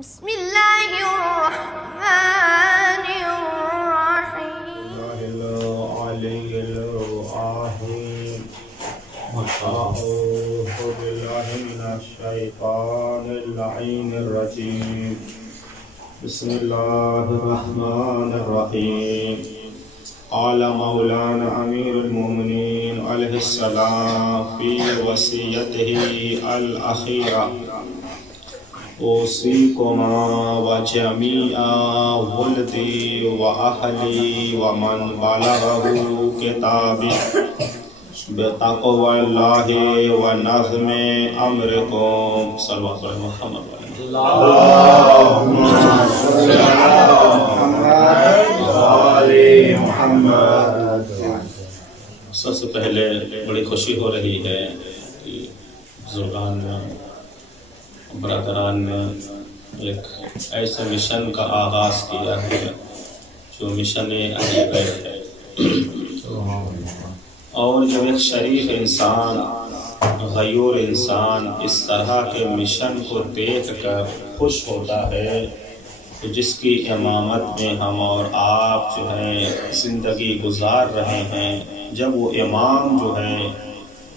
بسم الله الرحمن الرحيم العلي العظيم أعوذ بالله من الشيطان اللعين الرجيم بسم الله الرحمن الرحيم قال مولانا أمير المؤمنين عليه السلام في وصيته الأخيرة أوصيكما وجميع ولدي وأهلي ومن بلغه كتابي بتقوى الله ونظم أمركم صلى الله عليه وسلم اللهم صل على محمد. سب سے پہلے بڑی خوشی ہو رہی ہے کہ بزرگان برادران نے ایک ایسے مشن کا آغاز کیا ہے جو مشن اہل بیت ہے، اور جب ایک شریف انسان غیور انسان اس طرح کے مشن کو دیکھ کر خوش ہوتا ہے تو جس کی امامت میں ہم اور آپ جو ہیں زندگی گزار رہے ہیں، جب وہ امام جو ہیں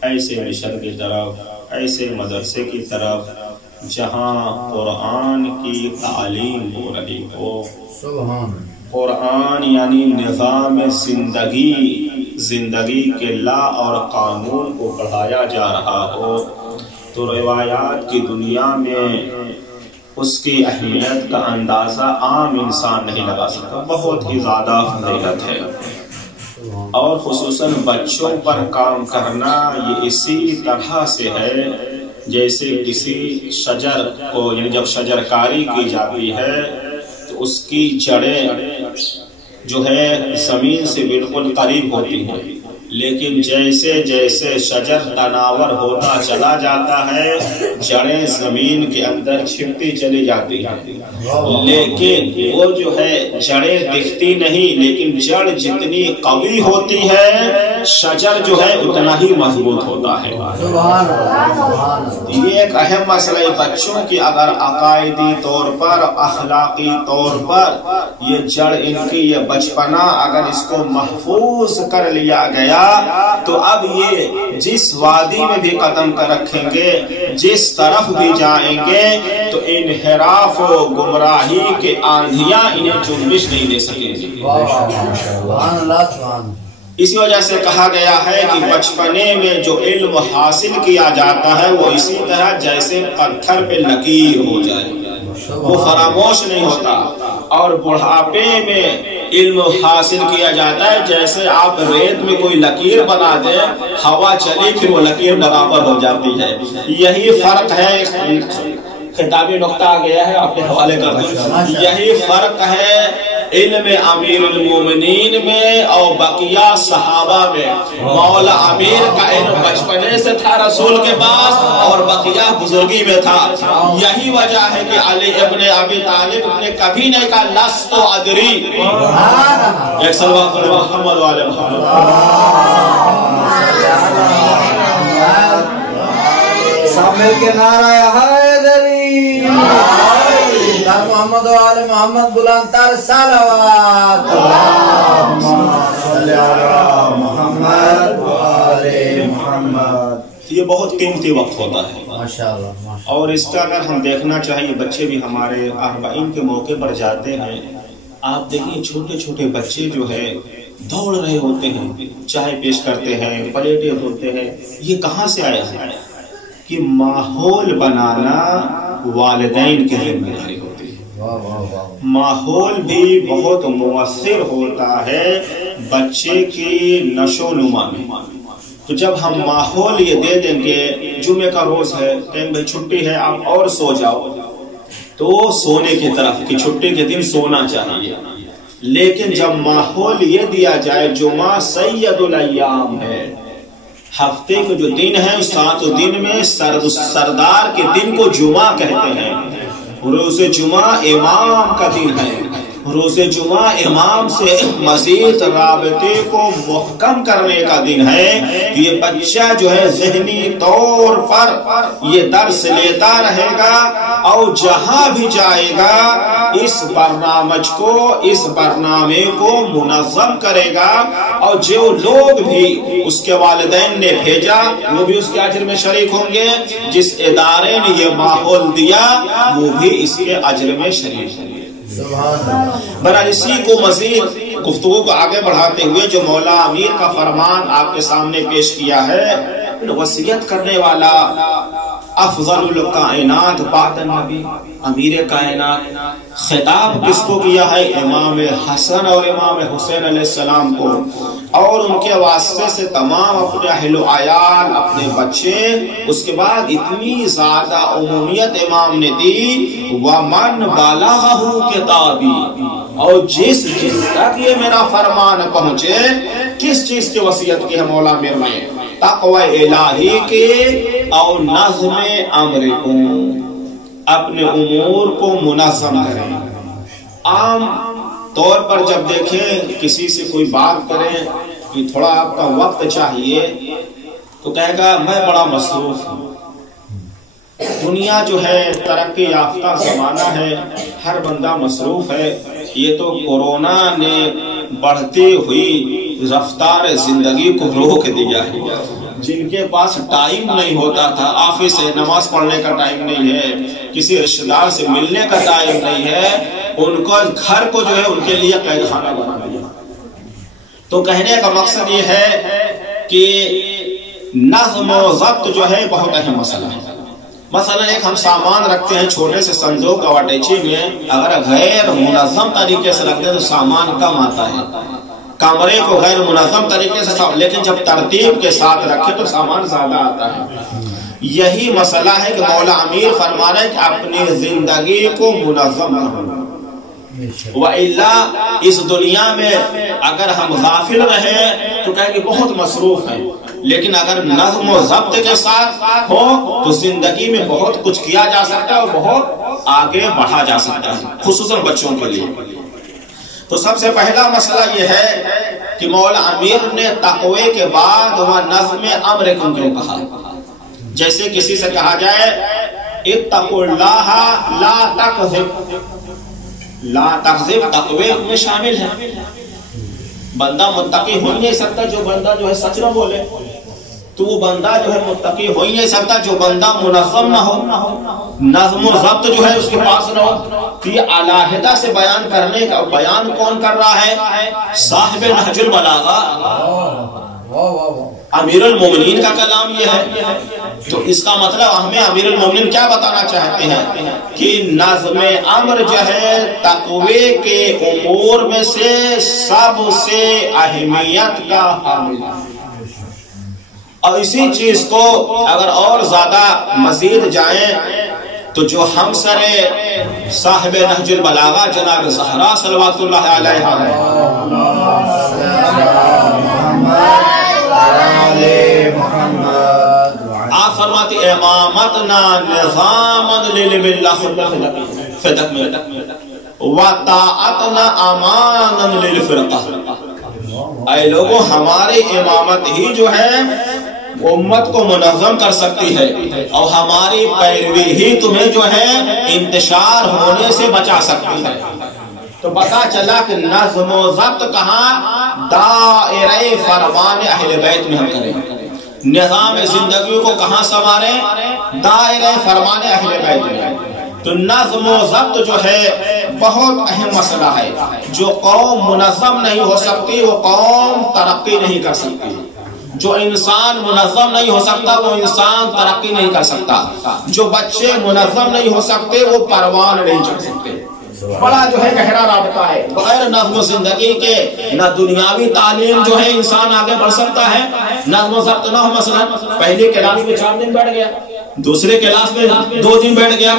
ایسے مشن کی طرف، ایسے مدرسے کی طرف جہاں قرآن کی تعلیم ہو رہی ہو، قرآن یعنی نظام زندگی کے لا اور قانون کو پڑھایا جا رہا ہو، تو روایات کی دنیا میں اس کی اہمیت کا اندازہ عام انسان نہیں لگا سکتا، بہت ہی زیادہ فضیلت ہے۔ اور خصوصاً بچوں پر کام کرنا یہ اسی طرح سے ہے جیسے کسی شجر کو، یعنی جب شجرکاری کی جاتی ہے تو اس کی جڑیں جو ہے زمین سے بالکل قریب ہوتی ہیں، لیکن جیسے جیسے شجر تناور ہوتا چلا جاتا ہے جڑیں زمین کے اندر چھپتی چلی جاتی ہیں، لیکن وہ جو ہے جڑیں دکھتی نہیں، لیکن جڑ جتنی قوی ہوتی ہے شجر جو ہے اتنا ہی مضبوط ہوتا ہے۔ یہ ایک اہم مسئلہ ہے بچوں کی اگر عقائدی طور پر، اخلاقی طور پر یہ جڑ ان کی، یہ بچپنا اگر اس کو محفوظ کر لیا گیا تو اب یہ جس وادی میں بھی قدم کر رکھیں گے، جس طرف بھی جائیں گے تو انحراف و گمراہی کے آندھیاں انہیں جنبش نہیں دے سکیں گے۔ اسی وجہ سے کہا گیا ہے کہ بچپنے میں جو علم حاصل کیا جاتا ہے وہ اسی طرح جیسے پتھر پہ لکیر ہو جائے، وہ فراموش نہیں ہوتا، اور بڑھاپے میں علم حاصل کیا جاتا ہے جیسے آپ ریت میں کوئی لکیر بنا دیں، ہوا چلی پھر وہ لکیر برابر ہو جاتی ہے۔ یہی فرق ہے، خطابی نقطہ آ گیا ہے آپ کے حوالے کر دیں، یہی فرق ہے علم امیر المومنین میں اور بقیہ صحابہ میں۔ مولا امیر کا علم بچپنے سے تھا رسول کے پاس اور بقیہ بزرگی میں تھا۔ یہی وجہ ہے کہ علی ابن ابی طالب نے کبھی نہیں کہا لست ادری، ایک صلوات پر محمد والے محمد۔ سامنے کے نعرہ حیدری محمد وآل محمد بلند تر صلوات اللہم صلی علی محمد وآل محمد۔ یہ بہت قیمتی وقت ہوتا ہے ماشاءاللہ، اور اس کا اگر ہم دیکھنا چاہیے، بچے بھی ہمارے اربعین کے موقع پر جاتے ہیں، آپ دیکھیں چھوٹے چھوٹے بچے جو ہے دوڑ رہے ہوتے ہیں، چائے پیش کرتے ہیں، پلیٹیں دھوتے ہیں۔ یہ کہاں سے آیا ہے کہ ماحول بنانا والدین کی ذمہ داری ہوتی ہے۔ ماحول بھی بہت مؤثر ہوتا ہے بچے کی نشو و نما میں۔ تو جب ہم ماحول یہ دے دیں گے، جمعے کا روز ہے، بھائی چھٹی ہے آپ اور سو جاؤ، تو سونے کی طرف کہ چھٹی کے دن سونا چاہیے، لیکن جب ماحول یہ دیا جائے جمعہ سید الایام ہے، ہفتے کے جو دن ہیں 7 دن میں سردار کے دن کو جمعہ کہتے ہیں، روز جمعہ امام کا دن ہے، روز جمعہ امام سے مزید رابطے کو محکم کرنے کا دن ہے کہ یہ بچہ جو ہے ذہنی طور پر یہ درس لیتا رہے گا اور جہاں بھی جائے گا اس برنامے کو منظم کرے گا، اور جو لوگ بھی اس کے والدین نے بھیجا وہ بھی اس کے اجر میں شریک ہوں گے، جس ادارے نے یہ ماحول دیا وہ بھی اس کے اجر میں شریک ہوں گے۔ بہرحال اسی کو مزید گفتگو کو آگے بڑھاتے ہوئے جو مولا امیر کا فرمان آپ کے سامنے پیش کیا ہے، وصیت کرنے والا افضل الکائنات بعد النبی، امیر کائنات، خطاب کس کو کیا ہے؟ امام حسن اور امام حسین علیہ السلام کو، اور ان کے واسطے سے تمام اپنے اہل و عیال، اپنے بچے، اس کے بعد اتنی زیادہ عمومیت امام نے دی، وَمَنْ بَلَغَهُ کتابی، اور جس تک یہ میرا فرمان پہنچے، کس چیز کی وصیت کی ہے مولا امیر نے؟ تقوی الہی کے اور نظم امر کو، اپنے امور کو منظم کریں۔ عام طور پر جب دیکھیں کسی سے کوئی بات کریں کہ تھوڑا آپ کا وقت چاہیے تو کہے گا میں بڑا مصروف ہوں۔ دنیا جو ہے ترقی یافتہ زمانہ ہے، ہر بندہ مصروف ہے۔ یہ تو کورونا نے بڑھتی ہوئی رفتار زندگی کو روک دیا ہے۔ جن کے پاس ٹائم نہیں ہوتا تھا، آفس سے نماز پڑھنے کا ٹائم نہیں ہے، کسی رشتہ دار سے ملنے کا ٹائم نہیں ہے، ان کو گھر کو جو ہے ان کے لیے قید خانہ بنا دیا۔ تو کہنے کا مقصد یہ ہے کہ نظم و ضبط جو ہے بہت اہم مسئلہ ہے۔ مثلا ایک ہم سامان رکھتے ہیں چھوٹے سے صندوق اور اٹیچی میں، اگر غیر منظم طریقے سے رکھتے ہیں تو سامان کم آتا ہے۔ کمرے کو غیر منظم طریقے سے، لیکن جب ترتیب کے ساتھ رکھے تو سامان زیادہ آتا ہے۔ یہی مسئلہ ہے کہ مولا امیر فرما رہے ہیں کہ اپنی زندگی کو منظم کرو، وَإِلَّا اس دنیا میں اگر ہم غافل رہے تو کہیں کہ بہت مصروف ہیں، لیکن اگر نظم و ضبط کے ساتھ ہو تو زندگی میں بہت کچھ کیا جا سکتا ہے اور بہت آگے بڑھا جا سکتا ہے، خصوصاً بچوں کے لیے۔ تو سب سے پہلا مسئلہ یہ ہے کہ مولا امیر نے تقوی کے بعد وہ نظم امرکم کیوں کہا؟ جیسے کسی سے کہا جائے اتقوا اللہ لا تکذب، لا تکذب تقوی میں شامل ہے۔ بندہ متقی ہو ہی نہیں سکتا جو بندہ جو ہے سچ نہ بولے، تو وہ بندہ جو ہے متقی ہو ہی نہیں سکتا جو بندہ منظم نہ ہو، نظم و ضبط جو ہے اس کے پاس نہ ہو۔ تو یہ علیحدہ سے بیان کرنے کا، بیان کون کر رہا ہے؟ صاحب نہج البلاغہ، امیر المومنین کا کلام یہ ہے۔ تو اس کا مطلب ہمیں امیر المومنین کیا بتانا چاہتے ہیں کہ نظم امر جو ہے تقوی کے امور میں سے سب سے اہمیت کا حامل ہے، اور اسی چیز کو اگر اور زیادہ مزید جائیں تو جو ہم سر صاحب نہج البلاغہ جناب زہرا صلوات اللہ علیہ آپ فرماتی امامتنا نظاما للعلم اللہ فدق میں وطاعتنا امانا للفرقہ۔ اے لوگوں، ہماری امامت ہی جو ہے امت کو منظم کر سکتی ہے، اور ہماری پیروی ہی تمہیں جو ہے انتشار ہونے سے بچا سکتی ہے۔ تو پتا چلا کہ نظم و ضبط کہاں؟ دائرہ فرمان اہل بیت میں ہم کریں۔ نظام زندگی کو کہاں سنواریں؟ دائرہ فرمان اہل بیت میں۔ تو نظم و ضبط جو ہے بہت اہم مسئلہ ہے۔ جو قوم منظم نہیں ہو سکتی وہ قوم ترقی نہیں کر سکتی، جو انسان منظم نہیں ہو سکتا وہ انسان ترقی نہیں کر سکتا، جو بچے منظم نہیں ہو سکتے وہ پروان نہیں چڑھ سکتے۔ بڑا جو ہے گہرا رابطہ ہے، بغیر نظم و زندگی کے نہ دنیاوی تعلیم جو ہے انسان آگے بڑھ سکتا ہے، نظم و ضبط نہ ہو۔ مثلا پہلی کلاس میں 4 دن بیٹھ گیا، دوسرے کلاس میں 2 دن بیٹھ گیا،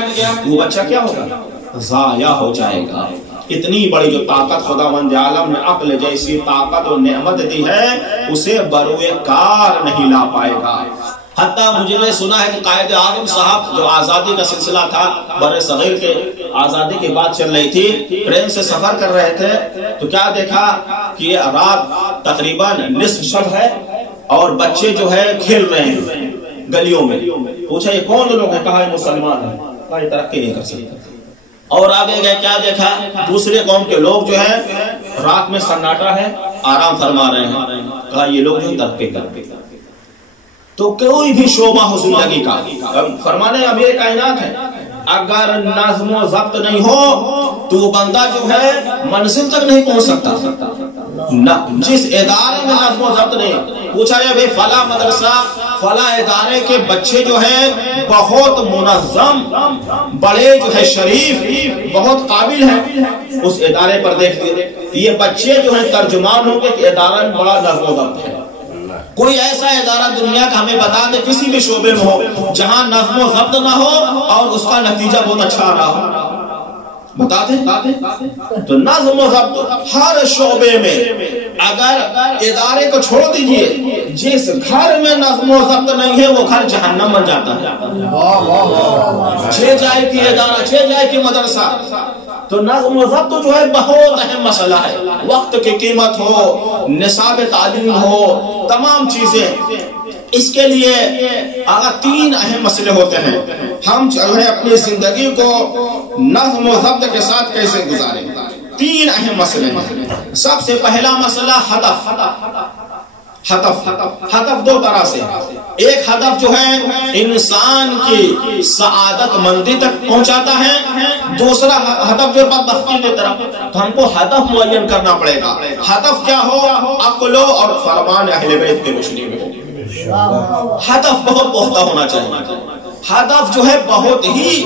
وہ بچہ کیا ہوگا؟ ضائع ہو جائے گا۔ اتنی بڑی جو طاقت خداوند عالم نے عقل جیسی طاقت اور نعمت دی ہے اسے بروئے کار نہیں لا پائے گا۔ حتیٰ مجھے نے سنا ہے کہ قائد اعظم صاحب جو آزادی کا سلسلہ تھا بر صغیر کے آزادی کی بات چل رہی تھی، ٹرین سے سفر کر رہے تھے تو کیا دیکھا کہ رات تقریباً نصف شب ہے اور بچے جو ہے کھیل رہے ہیں گلیوں میں. پوچھا یہ کون لوگ ہیں؟ کہا یہ مسلمان ہیں. کہا یہ ترقی نہیں کر سکتے. اور آگے گئے کیا دیکھا؟ دوسرے قوم کے لوگ جو ہے رات میں سناٹا ہے آرام فرما رہے ہیں. کہا یہ لوگ جو ترقی کر. تو کوئی بھی شعبہ ہو زندگی کا، فرمانے امیر کائنات ہے، اگر نظم و ضبط نہیں ہو تو بندہ جو ہے منزل تک نہیں پہنچ سکتا. جس ادارے میں نظم و ضبط نہیں، پوچھا جائے بھائی فلاں مدرسہ فلاں ادارے کے بچے جو ہیں بہت منظم، بڑے جو ہے شریف، بہت قابل ہیں، اس ادارے پر دیکھتے یہ بچے جو ہیں ترجمان ہوں گے کہ ادارہ میں بڑا نظم و ضبط ہے. کوئی ایسا ادارہ دنیا کا ہمیں بتا دے کسی بھی شعبے میں ہو جہاں نظم و ضبط نہ ہو اور اس کا نتیجہ بہت اچھا رہا ہو، بتا دیں. تو نظم و ضبط ہر شعبے میں. اگر ادارے کو چھوڑ دیجئے، جس گھر میں نظم و ضبط نہیں ہے وہ گھر جہنم بن جاتا ہے. 6 جائے کی ادارہ، 6 جائے کی مدرسہ. تو نظم و ضبط جو ہے بہت اہم مسئلہ ہے. وقت کی قیمت ہو، نصاب تعلیم ہو، تمام چیزیں. اس کے لیے اگر 3 اہم مسئلے ہوتے ہیں. ہم جو ہے اپنی زندگی کو نظم و ضبط کے ساتھ کیسے گزاریں؟ 3 اہم مسئلے. سب سے پہلا مسئلہ ہدف. ہدف 2 طرح سے. ایک ہدف جو ہے انسان کی سعادت مندی تک پہنچاتا ہے، دوسرا ہدف جو بدبختی کی طرف. تو ہم کو ہدف معین کرنا پڑے گا. ہدف کیا ہو؟ عقل اور فرمان اہل بیت کے روشنی میں ہو. ہدف بہت پختہ ہونا چاہیے. ہدف جو ہے بہت ہی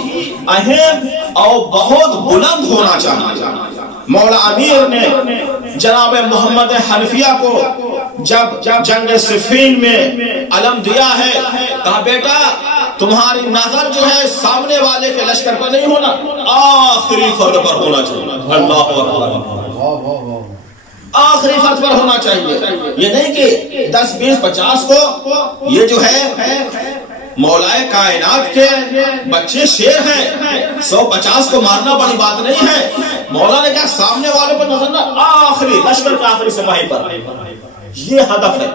اہم اور بہت بلند ہونا چاہیے. مولا امیر نے جناب محمد حنفیہ کو جب جنگ صفین میں علم دیا ہے، کہا بیٹا تمہاری نظر جو ہے سامنے والے کے لشکر پر نہیں ہونا، آخری فرد پر ہونا چاہیے. اللہ اکبر. آخری فرد پر ہونا چاہیے. یہ نہیں کہ 10 20 50 کو. یہ جو ہے مولا کائنات کے بچے شیر ہیں، 150 کو مارنا بڑی بات نہیں ہے. مولا نے کہا سامنے والوں پر نظر نہ، آخری لشکر کے آخری سپاہی پر. یہ ہدف ہے.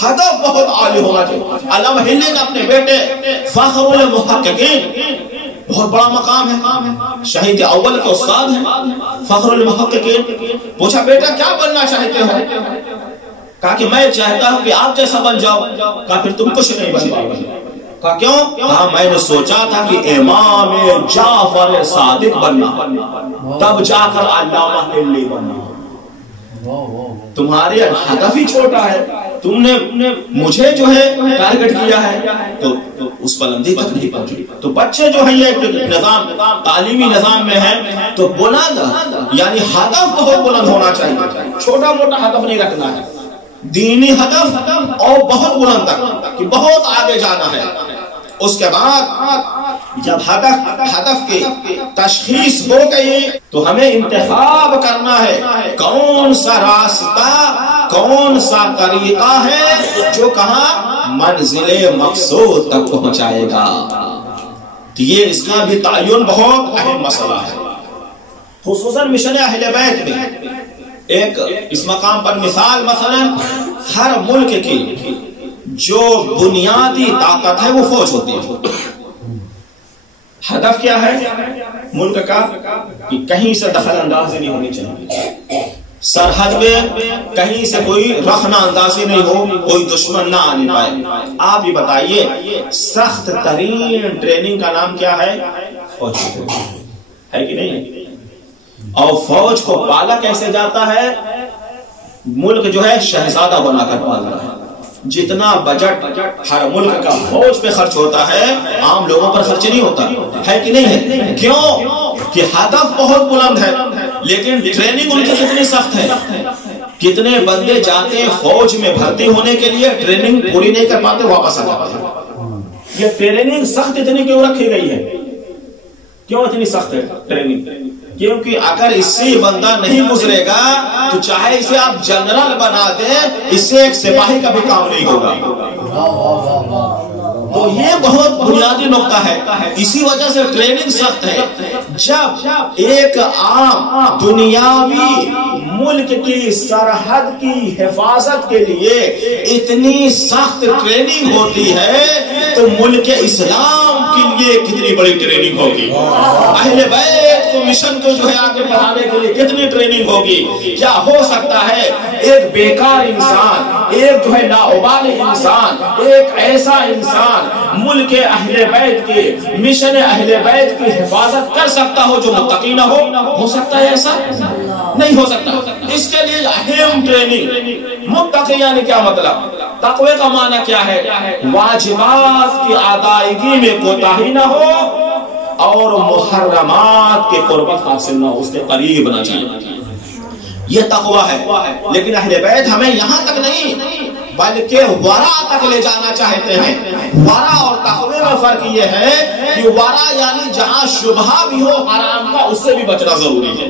ہدف بہت عالی ہونا چاہیے. علامہ ہلی نے اپنے بیٹے فخر المحققین، بہت بڑا مقام ہے، شہید اول کے استاد ہیں فخر المحققین. پوچھا بیٹا کیا بننا چاہتے ہو؟ کہا کہ میں چاہتا ہوں کہ آپ جیسا بن جاؤ. کہا پھر تم کچھ نہیں بن پاؤ. کہا کیوں؟ کہا میں نے سوچا تھا کہ امام جعفر صادق بننا، تب جا کر علامہ ہلی بننا. تمہارے ہدف ہی چھوٹا ہے، تم نے مجھے جو ہے ٹارگٹ کیا ہے تو اس بلندی تک نہیں پہنچی. تو بچے جو ہیں یہ نظام تعلیمی نظام میں ہیں تو بلند یعنی ہدف بہت بلند ہونا چاہیے. چھوٹا موٹا ہدف نہیں رکھنا ہے، دینی ہدف اور بہت بلند تک کہ بہت آگے جانا ہے. اس کے بعد جب ہدف کی تشخیص ہو گئی تو ہمیں انتخاب کرنا ہے کون سا راستہ، کون سا طریقہ ہے جو کہاں منزل مقصود تک پہنچائے گا. یہ اس کا بھی تعین بہت اہم مسئلہ ہے. خصوصاً مشن اہل بیت میں ایک اس مقام پر مثال، مثلا ہر ملک کی جو بنیادی طاقت ہے وہ فوج ہوتی ہے. ہدف کیا ہے ملک کا؟ کہ کہیں سے دخل اندازی نہیں ہونی چاہیے، سرحد میں کہیں سے کوئی رخنہ اندازی نہیں ہو، کوئی دشمن نہ آنے پائے. آپ یہ بتائیے سخت ترین ٹریننگ کا نام کیا ہے؟ فوج ہے کہ نہیں؟ اور فوج کو پالا کیسے جاتا ہے؟ ملک جو ہے شہزادہ بنا کر پالتا ہے. جتنا بجٹ ہر ملک کا فوج پہ خرچ ہوتا ہے عام لوگوں پر خرچ نہیں ہوتا ہے کہ نہیں ہے؟ کیوں؟ کہ ہدف بہت بلند ہے لیکن ٹریننگ ان کی کتنی سخت ہے. کتنے بندے جاتے ہیں فوج میں بھرتی ہونے کے لیے، ٹریننگ پوری نہیں کر پاتے، واپس آ جاتے ہیں. یہ ٹریننگ سخت اتنی کیوں رکھی گئی ہے؟ کیوں اتنی سخت ہے ٹریننگ؟ کیونکہ اگر اس سے بندہ نہیں گزرے گا تو چاہے اسے آپ جنرل بنا دیں، اس سے ایک سپاہی کا بھی کام نہیں ہوگا. تو یہ بہت بنیادی نقطہ ہے. اسی وجہ سے ٹریننگ سخت ہے. جب ایک عام دنیاوی ملک کی سرحد کی حفاظت کے لیے اتنی سخت ٹریننگ ہوتی ہے تو ملک اسلام کے لیے کتنی بڑی ٹریننگ ہوگی. اہل بیت کو مشن کو جو ہے آگے بڑھانے کے لیے کتنی ٹریننگ ہوگی. کیا ہو سکتا ہے ایک بیکار انسان، ایک جو ہے لاابالی انسان، ایک ایسا انسان ملک اہل بیت کی مشن اہل بیت کی حفاظت کر سکتا ہو جو متقی نہ ہو سکتا ہے؟ ایسا نہیں ہو سکتا. اس کے لیے اہم ٹریننگ. متقی یعنی کیا مطلب؟ تقوی کا معنی کیا ہے؟ واجبات کی ادائیگی میں کوتاہی نہ ہو اور محرمات کے قربت حاصل نہ ہو، اس کے قریب نہ جائے. یہ تقوی ہے. لیکن اہل بیت ہمیں یہاں تک نہیں بلکہ ورا تک لے جانا چاہتے ہیں. ورا اور تقوی میں فرق یہ ہے کہ ورا یعنی جہاں شبہ بھی ہو حرام کا، اس سے بھی بچنا ضروری ہے.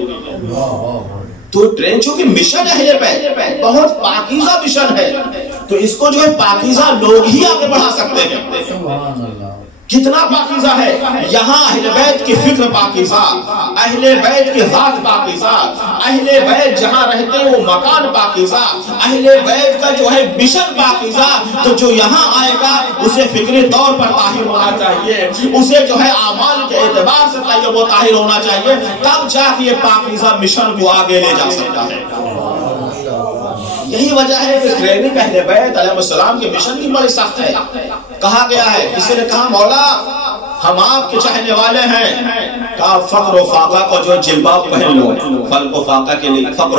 تو ٹرین چونکہ مشن اہل بیت بہت پاکیزہ مشن ہے، تو اس کو جو ہے پاکیزہ لوگ ہی آگے بڑھا سکتے ہیں. کتنا پاکیزہ ہے یہاں. اہل بیت کی فکر پاکیزہ، اہل بیت کی ذات پاکیزہ، اہل بیت جہاں رہتے ہیں وہ مکان پاکیزہ، اہل بیت کا جو ہے مشن پاکیزہ. تو جو یہاں آئے گا اسے فکری طور پر طاہر ہونا چاہیے، اسے جو ہے اعمال کے اعتبار سے طیب و طاہر ہونا چاہیے، تب جا کے یہ پاکیزہ مشن کو آگے لے جا سکتا ہے. یہی وجہ ہے کہ ٹریننگ اہل بیت علیہ السلام کے مشن کی بڑی سخت ہے. کہا گیا ہے، کسی نے کہا مولا ہم آپ کے چاہنے والے ہیں. کہا فقر و فاقہ کو جو جلباب پہن لو، فقر و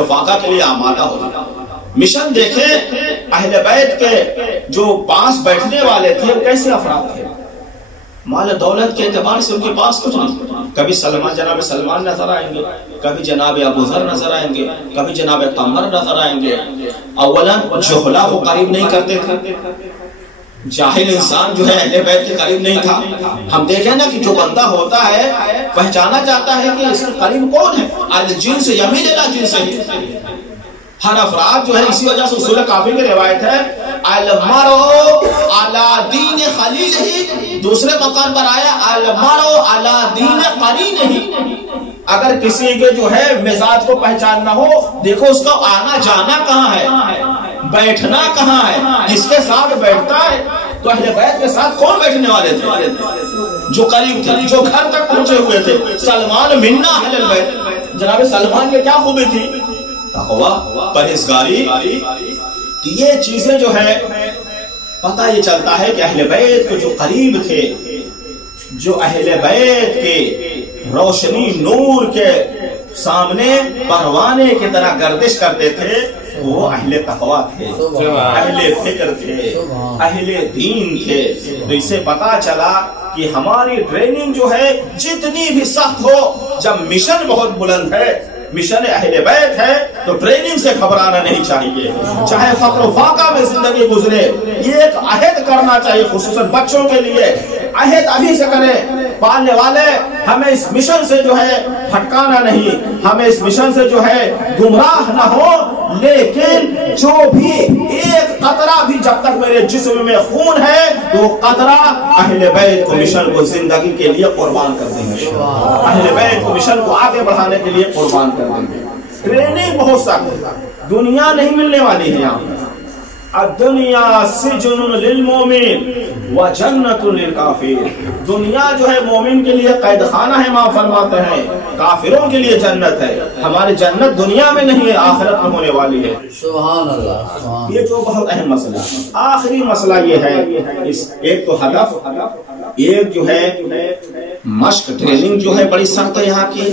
فاقہ کے لیے آمادہ ہو. مشن دیکھیں اہل بیت کے جو پاس بیٹھنے والے تھے وہ کیسے افراد تھے. مال دولت کے اعتبار سے ان کے پاس کچھ نہیں. کبھی جناب سلمان نظر آئیں گے، کبھی جناب ابو ذر نظر آئیں گے، کبھی جناب قمر نظر آئیں گے. اولا جہلا کو قریب نہیں کرتے تھے. جاہل انسان جو ہے اہل بیت کے قریب نہیں تھا. ہم دیکھیں نا کہ جو بندہ ہوتا ہے پہچانا چاہتا ہے کہ اس کے قریب کون ہے. الجنس یمیل الی جنسہ. ہر افراد جو ہے اسی وجہ سے اصول کافی کی روایت ہے المرء علی دین خلیلہ. دوسرے مقام پر آیا المرء علی دین قرینہ. اگر کسی کے جو ہے مزاج کو پہچاننا ہو، دیکھو اس کا آنا جانا کہاں ہے، بیٹھنا کہاں ہے، جس کے ساتھ بیٹھتا ہے. تو اہل بیت کے ساتھ کون بیٹھنے والے تھے؟ جو قریب تھے، جو گھر تک پہنچے ہوئے تھے. سلمان منا اہل البیت. جناب سلمان کے کیا خوبی تھی؟ تقوی، پرہیزگاری. یہ چیزیں جو ہے پتہ یہ چلتا ہے کہ اہل بیت کے جو قریب تھے، جو اہل بیت کے روشنی نور کے سامنے پروانے کی طرح گردش کرتے تھے، وہ اہل تقوی تھے، اہل فکر تھے، اہل دین تھے. تو اس سے پتا چلا کہ ہماری ٹریننگ جو ہے جتنی بھی سخت ہو، جب مشن بہت بلند ہے، مشن اہل بیت ہے، تو ٹریننگ سے گھبرانا نہیں چاہیے. چاہے فقر و فاقہ میں زندگی گزرے، یہ ایک عہد کرنا چاہیے خصوصاً بچوں کے لیے. عہد ابھی سے کریں. پالنے والے ہمیں اس مشن سے جو ہے بھٹکانا نہیں، ہمیں اس مشن سے جو ہے گمراہ نہ ہو. لیکن جو بھی ایک قطرہ بھی جب تک میرے جسم میں خون ہے، تو قطرہ اہل بیت کو مشن کو زندگی کے لیے قربان کر دیں گے. اہل بیت کو مشن کو آگے بڑھانے کے لیے قربان کر دیں گے. ٹریننگ بہت سخت ہے. دنیا نہیں ملنے والی ہے یہاں. الدنیا سجن للمومن وجنت للکافر. دنیا جو ہے مومن کے لیے قید خانہ ہے، ماں فرماتے ہیں، کافروں کے لیے جنت ہے. ہماری جنت دنیا میں نہیں ہے، آخرت میں ہونے والی ہے. سبحان اللہ. یہ جو بہت اہم مسئلہ. آخری مسئلہ یہ ہے، ایک تو ہدف، ایک جو ہے مشق ٹریننگ جو ہے بڑی سخت ہے یہاں کی.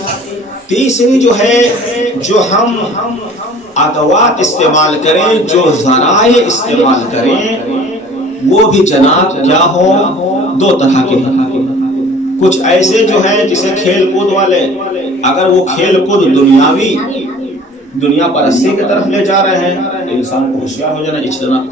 تیسری جو ہے جو ہم ادوات استعمال کریں، جو ذرائع استعمال کریں، وہ بھی جناب کیا ہو، دو طرح کے ہیں. کچھ ایسے جو ہیں جسے کھیل کود والے، اگر وہ کھیل کود دنیاوی دنیا پرستی کی طرف لے جا رہے ہیں تو انسان کو ہوشیار ہو جانا اجتناب.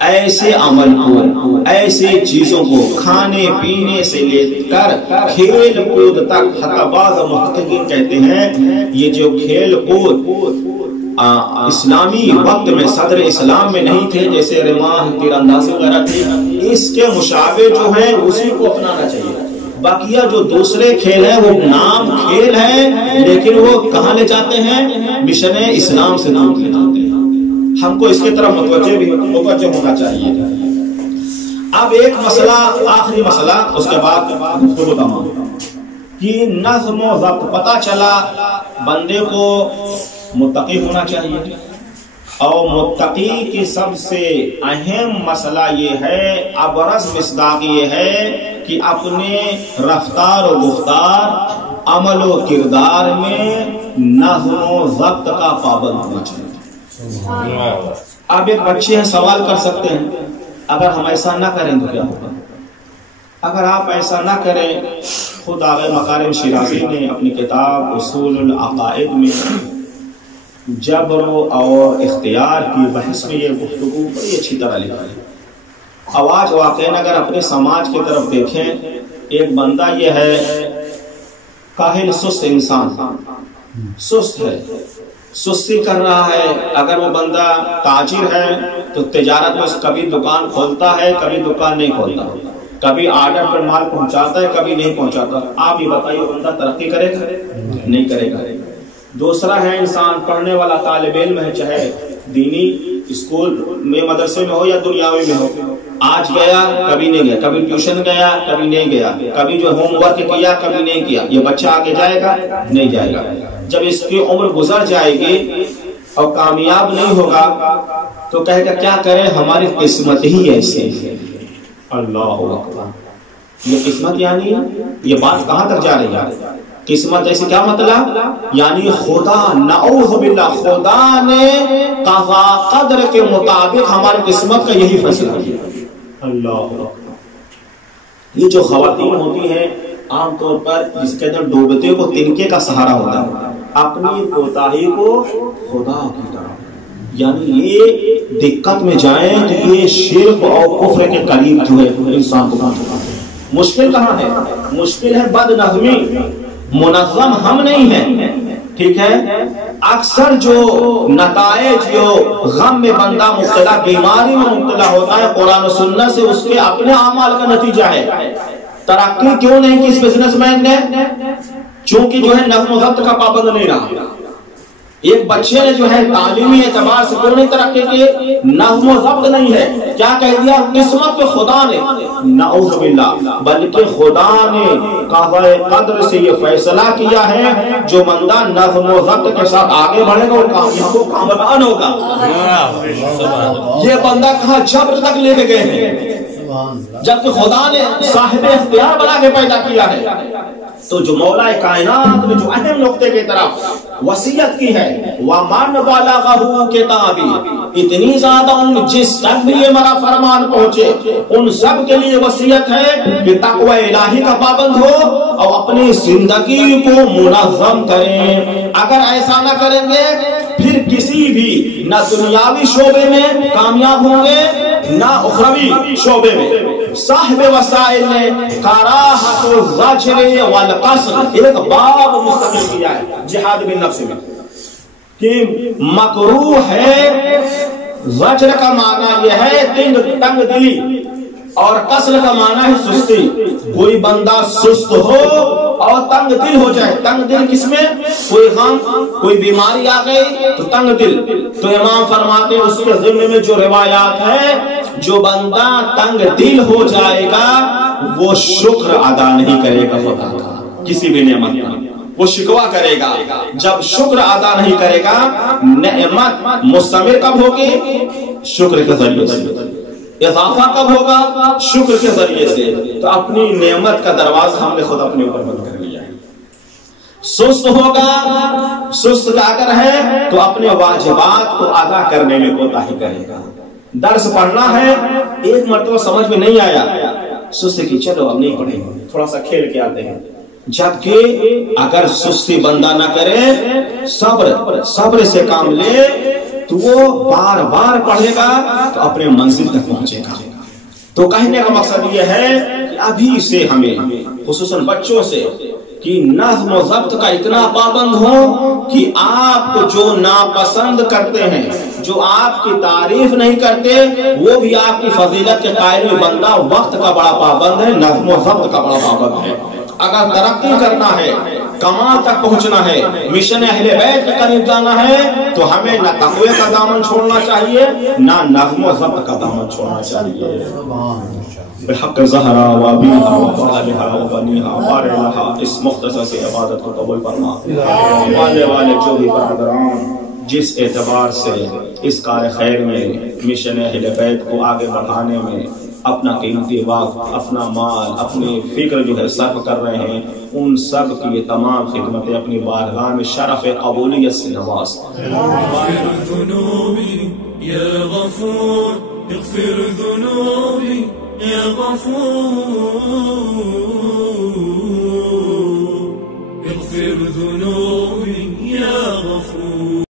ایسے عمل کو، ایسے چیزوں کو، کھانے پینے سے لے کر کھیل کود تک، حتی بعض محققین کہتے ہیں یہ جو کھیل کود اسلامی وقت میں صدر اسلام میں نہیں تھے، جیسے رماح تیر اندازی وغیرہ تھے، اس کے مشابہ جو ہیں اسی کو اپنانا چاہیے۔ باقیہ جو دوسرے کھیل ہیں وہ نام کھیل ہیں لیکن وہ کہاں لے جاتے ہیں؟ مشن اسلام سے نام لے جاتے ہیں۔ ہم کو اس کے طرف متوجہ ہونا چاہیے۔ اب ایک مسئلہ، آخری مسئلہ، اس کے بعد گفتگو تمام، کہ نظم و ضبط پتہ چلا بندے کو متقی ہونا چاہیے، اور متقی کی سب سے اہم مسئلہ یہ ہے، ابرز مصداق یہ ہے کہ اپنے رفتار و گفتار، عمل و کردار میں نظم و ضبط کا پابند ہونا چاہیے۔ اب ایک بچے ہیں، سوال کر سکتے ہیں اگر ہم ایسا نہ کریں تو کیا ہوگا؟ اگر آپ ایسا نہ کریں، خود آغا مکارم شیرازی نے اپنی کتاب اصول العقائد میں جبر اور اختیار کی بحث میں یہ گفتگو بڑی اچھی طرح لکھا ہے۔ آج واقعاً اگر اپنے سماج کی طرف دیکھیں، ایک بندہ یہ ہے کاہل سست انسان، سست ہے، سستی کر رہا ہے۔ اگر وہ بندہ تاجر ہے تو تجارت میں کبھی دکان کھولتا ہے، کبھی دکان نہیں کھولتا، کبھی آرڈر پر مال پہنچاتا ہے، کبھی نہیں پہنچاتا۔ آپ یہ بتائیے بندہ ترقی کرے گا؟ نہیں کرے گا۔ دوسرا ہے انسان پڑھنے والا، طالب علم ہے، چاہے دینی اسکول میں مدرسے میں ہو یا دنیاوی میں ہو، آج گیا کبھی نہیں گیا، کبھی ٹیوشن گیا کبھی نہیں گیا، کبھی جو ہوم ورک کیا کبھی نہیں کیا، یہ بچہ آگے جائے گا؟ نہیں جائے گا۔ جب اس کی عمر گزر جائے گی اور کامیاب نہیں ہوگا تو کہے گا کیا کرے، ہماری قسمت ہی ایسی ہے۔ اللہ اکبر، یہ قسمت یعنی یہ بات کہاں تک جا رہی ہے؟ قسمت ایسی کیا مطلب؟ یعنی خدا، نعوذ باللہ، خدا نے قضا قدر کے مطابق ہماری قسمت کا یہی فیصلہ کیا۔ اللہ، یہ جو خواتین ہوتی ہیں عام طور پر جس کے اندر ڈوبتے کو تنکے کا سہارا ہوتا ہے، اپنی کوتاہی کو خدا کی طرح، یعنی یہ دقت میں جائیں تو یہ شرک اور کفر کے قریب جو ہے انسان کو مشکل کہاں ہے؟ مشکل ہے بد نظمی، منظم ہم نہیں ہیں، ٹھیک ہے؟ اکثر جو نتائج جو غم میں بندہ مبتلا، بیماری میں مبتلا ہوتا ہے، قرآن و سنت سے اس کے اپنے اعمال کا نتیجہ ہے۔ ترقی کیوں نہیں کی اس بزنس مین نے؟ چونکہ جو ہے نظم و ضبط کا پابند نہیں رہا۔ ایک بچے نے جو ہے تعلیمی اعتبار سے کیوں نہیں ترقی کی؟ نظم و ضبط نہیں ہے۔ کیا کہہ دیا؟ قسمت پہ خدا نے، نعوذ باللہ، بلکہ خدا نے قضاء قدر سے یہ فیصلہ کیا ہے جو بندہ نظم و ضبط کے ساتھ آگے بڑھے گا وہ کامیاب ہوگا۔ یہ بندہ کہاں جبر تک لے کے گئے ہیں، جبکہ خدا نے صاحب اختیار بنا کے پیدا کیا ہے۔ تو جو مولا کائنات نے جو اہم نقطے کی طرف وصیت کی ہے، وَمَنْ بَلَغَهُ کتابی، اتنی زیادہ ان جس تک بھی یہ میرا فرمان پہنچے ان سب کے لیے وصیت ہے کہ تقوی الہی کا پابند ہو اور اپنی زندگی کو منظم کریں۔ اگر ایسا نہ کریں گے پھر کسی بھی نہ دنیاوی شعبے میں کامیاب ہوں گے نہ اخروی شعبے میں۔ صاحب وسائل نے کراہت الزجر والقصر ایک باب مستقل کیا ہے جہاد بالنفس میں، کہ مکروہ ہے۔ زجر کا معنی یہ ہے تنگ دلی، اور قصر کا معنی ہے سستی۔ کوئی بندہ سست ہو اور تنگ دل ہو جائے، تنگ دل کس میں؟ کوئی غم، کوئی بیماری آ گئی تو تنگ دل۔ تو امام فرماتے ہیں اس کے ذمہ میں جو روایات ہے، جو بندہ تنگ دل ہو جائے گا وہ شکر ادا نہیں کرے گا خدا کا کسی بھی نعمت کا، وہ شکوہ کرے گا۔ جب شکر ادا نہیں کرے گا، نعمت مستمر کب ہوگی؟ شکر کے ذریعے سے۔ اضافہ کب ہوگا؟ شکر کے ذریعے سے۔ تو اپنی نعمت کا دروازہ ہم نے خود اپنے اوپر بند کر لیا ہے۔ سست ہوگا، سست اگر ہے تو اپنے واجبات کو ادا کرنے میں کوتاہی کرے گا۔ درس پڑھنا ہے، ایک مرتبہ سمجھ میں نہیں آیا، سستی کی چلو اب نہیں پڑھیں گے، تھوڑا سا کھیل کے آتے ہیں۔ جبکہ اگر سستی بندہ نہ کرے، صبر سے کام لے تو وہ بار بار پڑھے گا تو اپنے منزل تک پہنچے گا۔ تو کہنے کا مقصد یہ ہے کہ ابھی سے ہمیں خصوصاً بچوں سے کہ نظم و ضبط کا اتنا پابند ہو کہ آپ جو ناپسند کرتے ہیں، جو آپ کی تعریف نہیں کرتے، وہ بھی آپ کی فضیلت کے قائل میں بندہ وقت کا بڑا پابند ہے، نظم و ضبط کا بڑا پابند ہے۔ اگر ترقی کرنا ہے، کمال تک پہنچنا ہے، مشن اہل بیت کے قریب جانا ہے، تو ہمیں نہ تقوی کا دامن چھوڑنا چاہیے، نہ نظم و ضبط کا دامن چھوڑنا چاہیے۔ بحق زہرا و ابیہا و بالہا و بنیہا بارلہا، اس مختصر سے عبادت کو قبول فرما۔ والے جو بھی برادران جس اعتبار سے اس کار خیر میں مشن اہل بیت کو آگے بڑھانے میں اپنا قیمتی وقت، اپنا مال، اپنی فکر جو ہے صرف کر رہے ہیں، ان سب کی یہ تمام خدمتیں اپنی بارگاہ میں شرف قبولیت سے نواز۔ یا غفور اغفر ذنوبی یا غفور اغفر ذنوبی